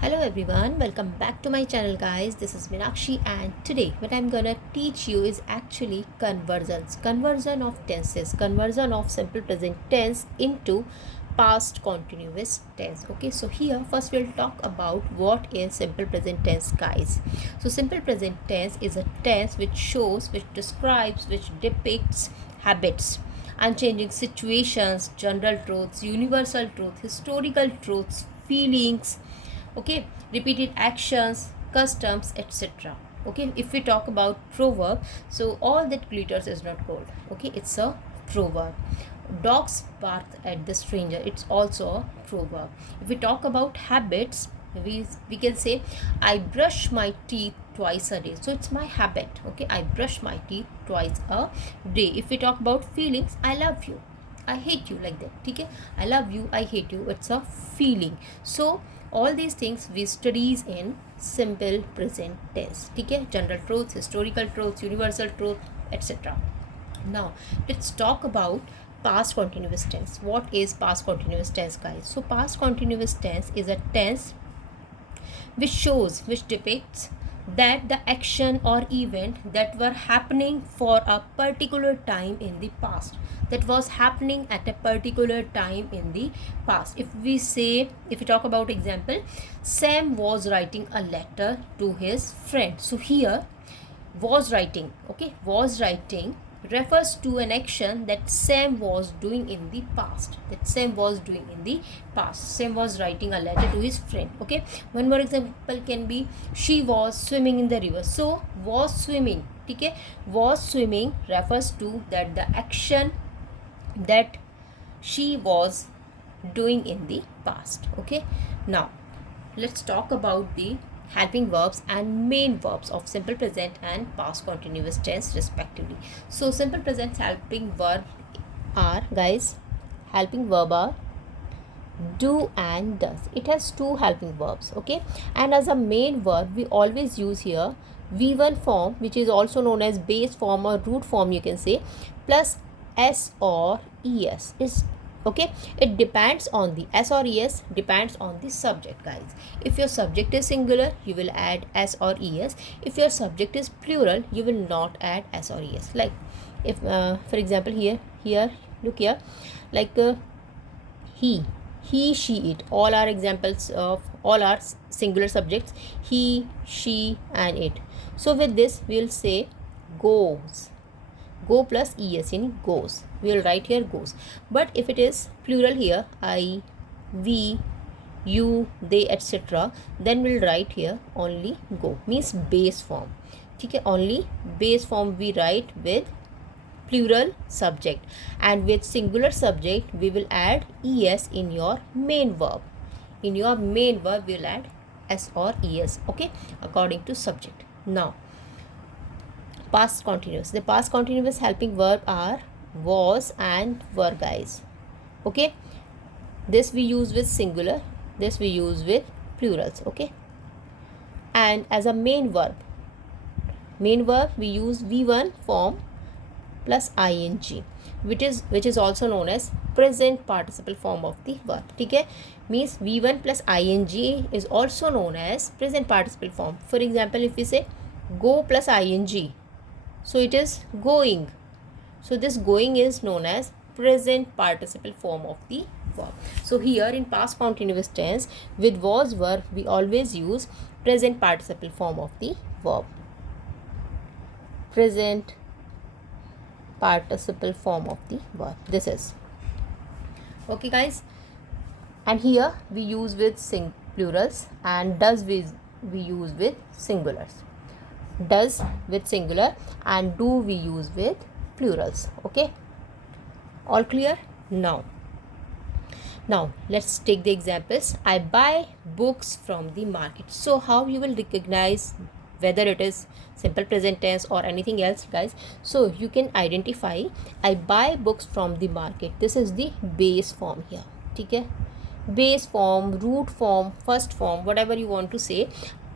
Hello everyone, welcome back to my channel guys. This is Meenakshi and today what I'm gonna teach you is actually conversions. Conversion of tenses, conversion of simple present tense into past continuous tense. Okay, so here first we'll talk about what is simple present tense guys. So simple present tense is a tense which shows, which describes, which depicts habits, unchanging situations, general truths, universal truth, historical truths, feelings, okay, repeated actions, customs, etc. Okay, if we talk about proverb, so all that glitters is not gold. Okay, it's a proverb. Dogs bark at the stranger, it's also a proverb. If we talk about habits, we can say I brush my teeth twice a day, so it's my habit. Okay, I brush my teeth twice a day. If we talk about feelings, I love you, I hate you, like that. Okay, I love you, I hate you, it's a feeling. So all these things we studies in simple present tense. Okay, general truths, historical truths, universal truth, etc. Now let's talk about past continuous tense. What is past continuous tense guys? So past continuous tense is a tense which shows, which depicts that the action or event that were happening for a particular time in the past, that was happening at a particular time in the past. If we say, if we talk about example, Sam was writing a letter to his friend. So here was writing, okay, was writing refers to an action that Sam was doing in the past, that Sam was doing in the past. Sam was writing a letter to his friend. Okay, one more example can be she was swimming in the river. So was swimming, okay, was swimming refers to that the action that she was doing in the past. Okay, now let's talk about the helping verbs and main verbs of simple present and past continuous tense respectively. So simple present helping verb are guys, helping verb are do and does. It has two helping verbs. Okay, and as a main verb we always use here v1 form, which is also known as base form or root form, you can say, plus s or es is. Okay, it depends on the s or es, depends on the subject guys. If your subject is singular you will add s or es. If your subject is plural you will not add s or es. Like if for example here look here, like he, she, it, all are examples of, all are singular subjects, he, she and it. So with this we will say goes, go plus es in goes, we will write here goes. But if it is plural here, I, we, you, they, etc., then we'll write here only go, means base form. Okay, only base form we write with plural subject, and with singular subject we will add es in your main verb. In your main verb we will add s or es, okay, according to subject. Now past continuous, the past continuous helping verb are was and were guys. Okay, this we use with singular, this we use with plurals. Okay, and as a main verb we use v1 form plus ing, which is also known as present participle form of the verb. Okay, means v1 plus ing is also known as present participle form. For example, if we say go plus ing, so it is going. So this going is known as present participle form of the verb. So here in past continuous tense with was verb we always use present participle form of the verb, present participle form of the verb. This is okay guys, and here we use with plurals, and does we use with singulars, does with singular, and do we use with plurals. Okay, all clear? Now let's take the examples. I buy books from the market. So how you will recognize whether it is simple present tense or anything else guys? So you can identify I buy books from the market, this is the base form here. Okay, base form, root form, first form, whatever you want to say.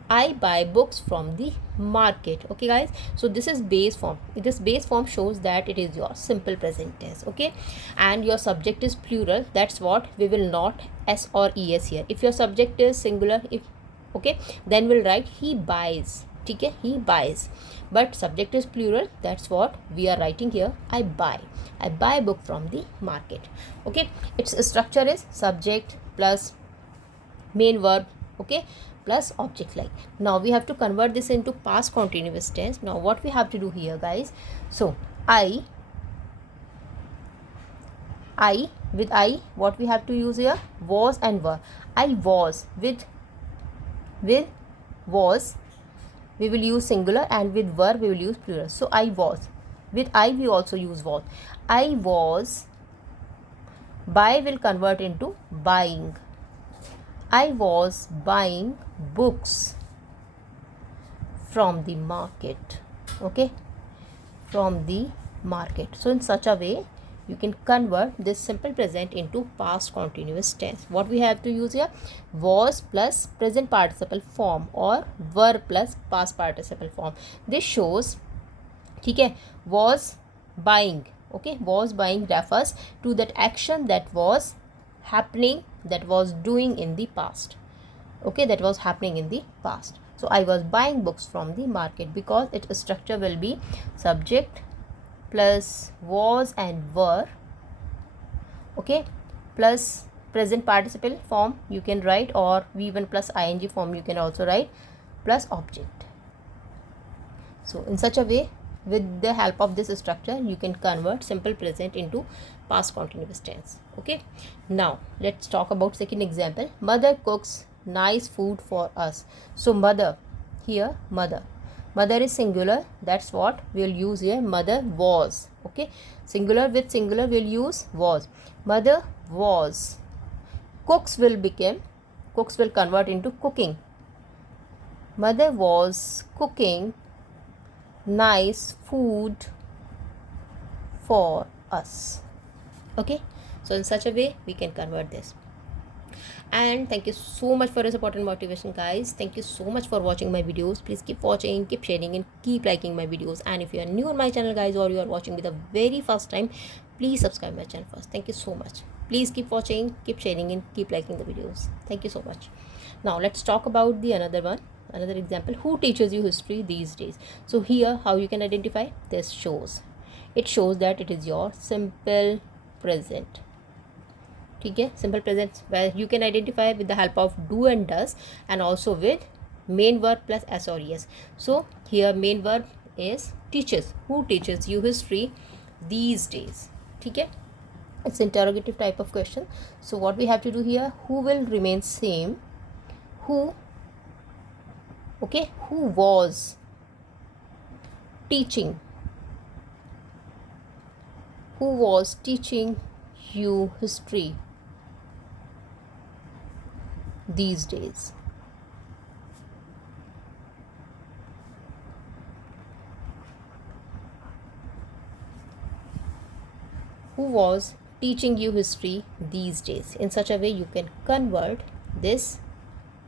I buy books from the market. Okay guys, so this is base form. This base form shows that it is your simple present tense. Okay, and your subject is plural, that's what we will not s or es here. If your subject is singular, if okay, then we'll write he buys, ठीक है, he buys, but subject is plural, that's what we are writing here. I buy book from the market. Okay, its structure is subject plus main verb, okay, plus object like. Now we have to convert this into past continuous tense. Now what we have to do here, guys, so I with I, what we have to use here, was and were. I was, with was we will use singular, and with were we will use plural. So I was, with I we also use was. I was, buy will convert into buying. I was buying books from the market, okay, from the market. So in such a way you can convert this simple present into past continuous tense. What we have to use here, was plus present participle form or were plus past participle form. This shows, ठीक है, was buying, okay, was buying refers to that action that was happening, that was doing in the past, okay, that was happening in the past. So I was buying books from the market, because its structure will be subject plus was and were, okay, plus present participle form you can write, or v1 plus ing form you can also write, plus object. So in such a way, with the help of this structure, you can convert simple present into past continuous tense. Okay, now let's talk about second example. Mother cooks nice food for us. So mother, here mother is singular, that's what we'll use here. Mother was, okay, singular with singular we'll use was. Mother was, cooks will convert into cooking. Mother was cooking nice food for us. Okay, so in such a way we can convert this. And thank you so much for your support and motivation, guys. Thank you so much for watching my videos. Please keep watching, keep sharing, and keep liking my videos. And if you are new on my channel, guys, or you are watching me the very first time, please subscribe my channel first. Thank you so much. Please keep watching, keep sharing, and keep liking the videos. Thank you so much. Now let's talk about the another example. Who teaches you history these days? So here, how you can identify this, shows that it is your simple present. ठीक है, simple present where you can identify with the help of do and does, and also with main verb plus s or es. So here main verb is teaches. Who teaches you history these days? ठीक है, it's interrogative type of question. So what we have to do here, who will remain same, who, okay, who was teaching, you history these days? Who was teaching you history these days? In such a way you can convert this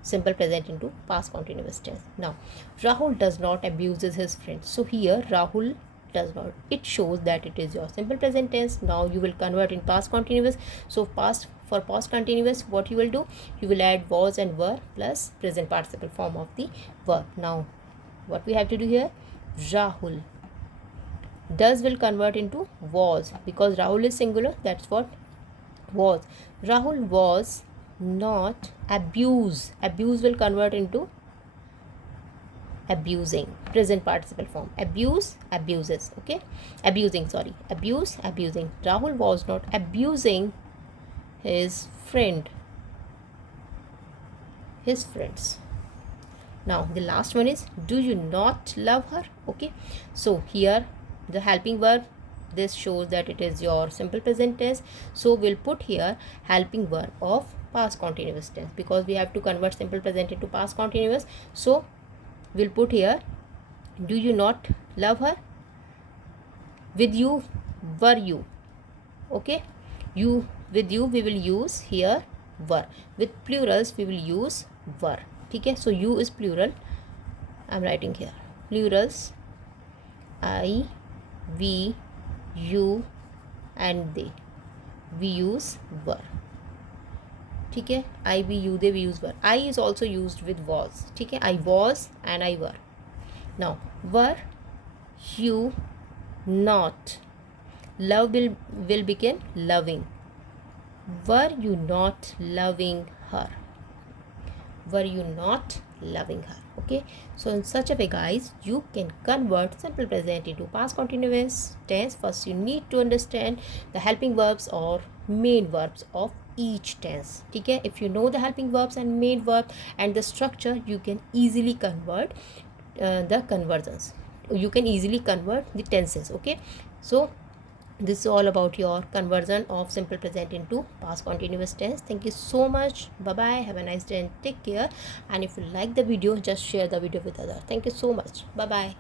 simple present into past continuous tense. Now Rahul does not abuses his friends. So here Rahul does not, it shows that it is your simple present tense. Now you will convert in past continuous. So for past continuous, what you will do, you will add was and were plus present participle form of the verb. Now what we have to do here, Rahul, does will convert into was, because Rahul is singular, that's what was. Rahul was not abuse will convert into abusing, present participle form. Abuse, abuses, okay, abusing, sorry, abusing. Rahul was not abusing his friends. Now the last one is, do you not love her? Okay, so here the helping verb, this shows that it is your simple present tense. So we'll put here helping verb of past continuous tense, because we have to convert simple present into past continuous. So we'll put here, do you not love her? With you, were you, okay, you, with you we will use here were. With plurals we will use were, ठीक है. So you is plural, I'm writing here plurals, I, we, you and they, we use were, ठीक है, I we you they we use were. I is also used with was, ठीक है, I was and I were. Now were you not, love will begin loving. Were you not loving her? Were you not loving her? Okay, so in such a way guys, you can convert simple present into past continuous tense. First you need to understand the helping verbs or main verbs of each tense, ठीक है. If you know the helping verbs and main verb and the structure, you can easily convert the conversions. You can easily convert the tenses. Okay, so this is all about your conversion of simple present into past continuous tense. Thank you so much. Bye bye, have a nice day and take care. And if you like the video, just share the video with others. Thank you so much. Bye bye.